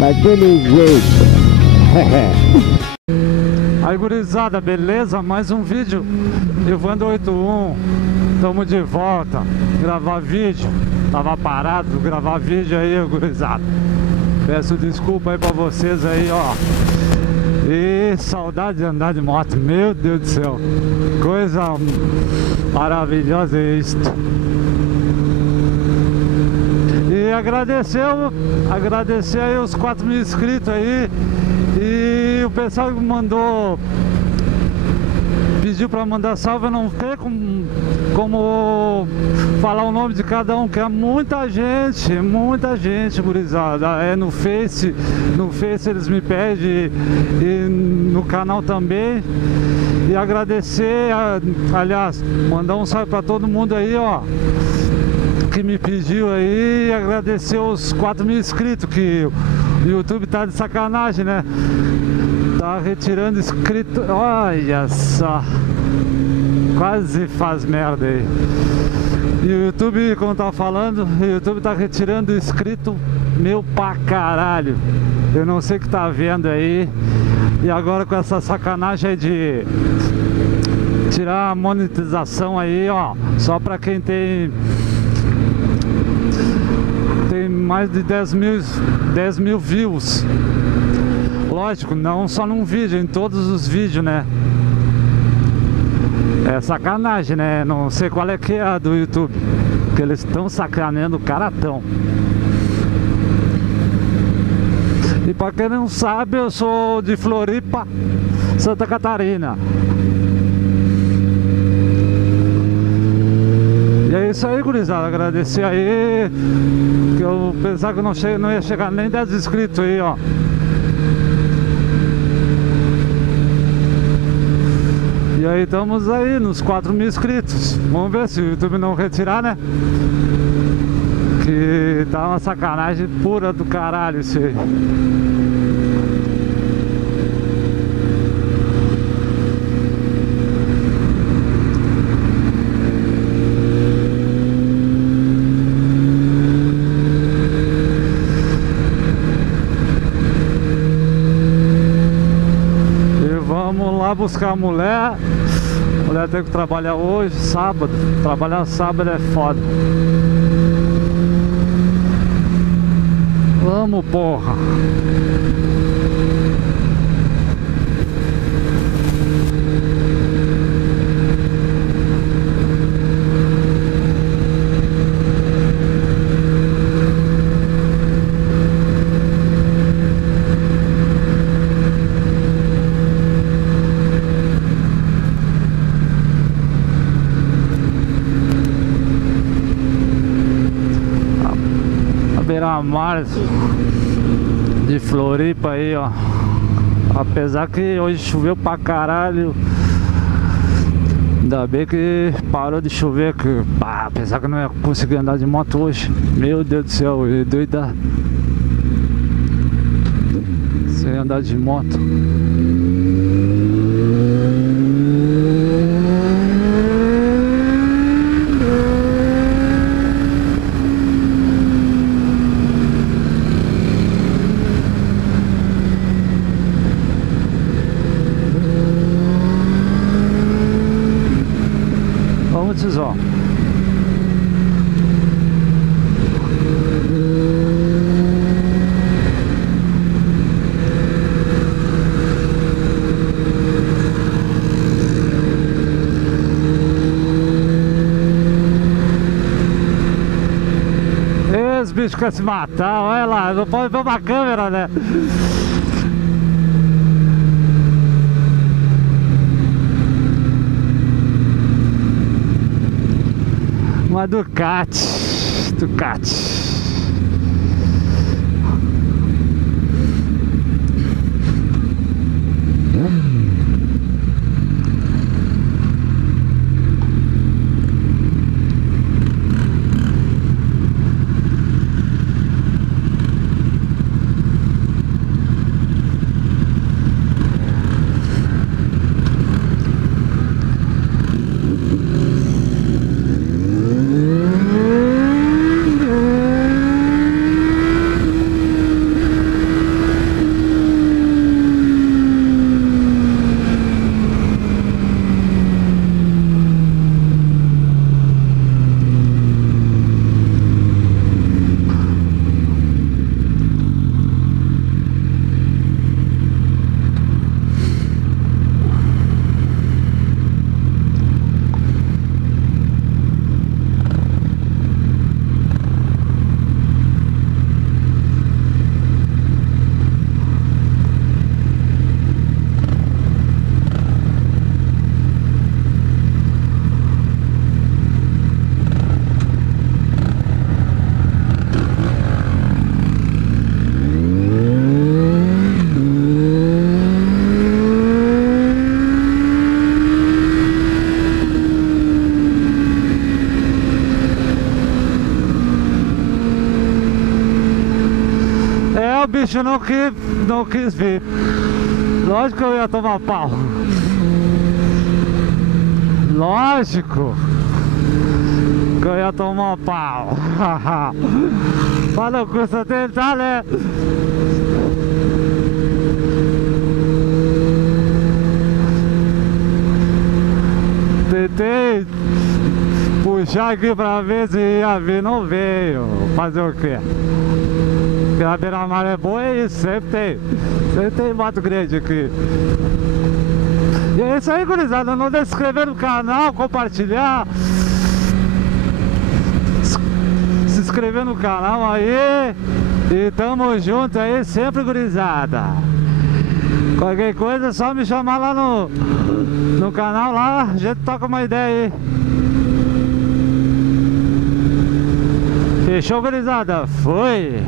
Daquele jeito. Aí, gurizada, beleza? Mais um vídeo. Evandro 81. Tamo de volta. Gravar vídeo. Tava parado, gravar vídeo aí, gurizada. Peço desculpa aí pra vocês aí, ó. E saudade de andar de moto. Meu Deus do céu. Coisa maravilhosa é isto. E agradecer aí os 4.000 inscritos aí. E o pessoal que mandou, pediu pra mandar salve, eu não sei como falar o nome de cada um, que é muita gente, gurizada. É no Face eles me pedem, e no canal também. E agradecer, aliás, mandar um salve pra todo mundo aí, ó, que me pediu aí. E agradecer os 4.000 inscritos, que o YouTube tá de sacanagem, né? Tá retirando inscrito. Olha só, quase faz merda aí. E o YouTube, como tá falando, o YouTube tá retirando inscrito meu pra caralho. Eu não sei o que tá vendo aí. E agora com essa sacanagem aí de tirar a monetização aí, ó, só pra quem tem mais de 10 mil views. Lógico, não só num vídeo, em todos os vídeos, né? É sacanagem, né? Não sei qual é que é a do YouTube, porque eles estão sacaneando o caratão. E pra quem não sabe, eu sou de Floripa, Santa Catarina. E é isso aí, gurizada. Agradecer aí, que eu pensava que eu não ia chegar nem 10 inscritos aí, ó. E aí estamos aí nos 4.000 inscritos. Vamos ver se o YouTube não retirar, né? Que tá uma sacanagem pura do caralho isso aí. Vamos lá buscar a mulher. A mulher tem que trabalhar hoje, sábado. Trabalhar sábado é foda. Vamos, porra. Beira-mar de Floripa aí, ó. Apesar que hoje choveu pra caralho. Ainda bem que parou de chover, que apesar que eu não ia conseguir andar de moto hoje. Meu Deus do céu, eu ia doida sem andar de moto. Ó. Esse bicho quer se matar, olha lá, não pode ver uma câmera, né? Uma Ducati. o bicho não quis vir. Lógico que eu ia tomar pau. Lógico que eu ia tomar pau. Mas não custa tentar, né? Tentei puxar aqui pra ver se ia vir, não veio. Fazer o quê? Porque a beira-mar é boa, é isso, sempre tem mato grande aqui. E é isso aí, gurizada, não deixe de se inscrever no canal, compartilhar, se inscrever no canal aí. E tamo junto aí, sempre, gurizada. Qualquer coisa é só me chamar lá no canal lá, a gente toca uma ideia aí. Fechou, gurizada? Foi!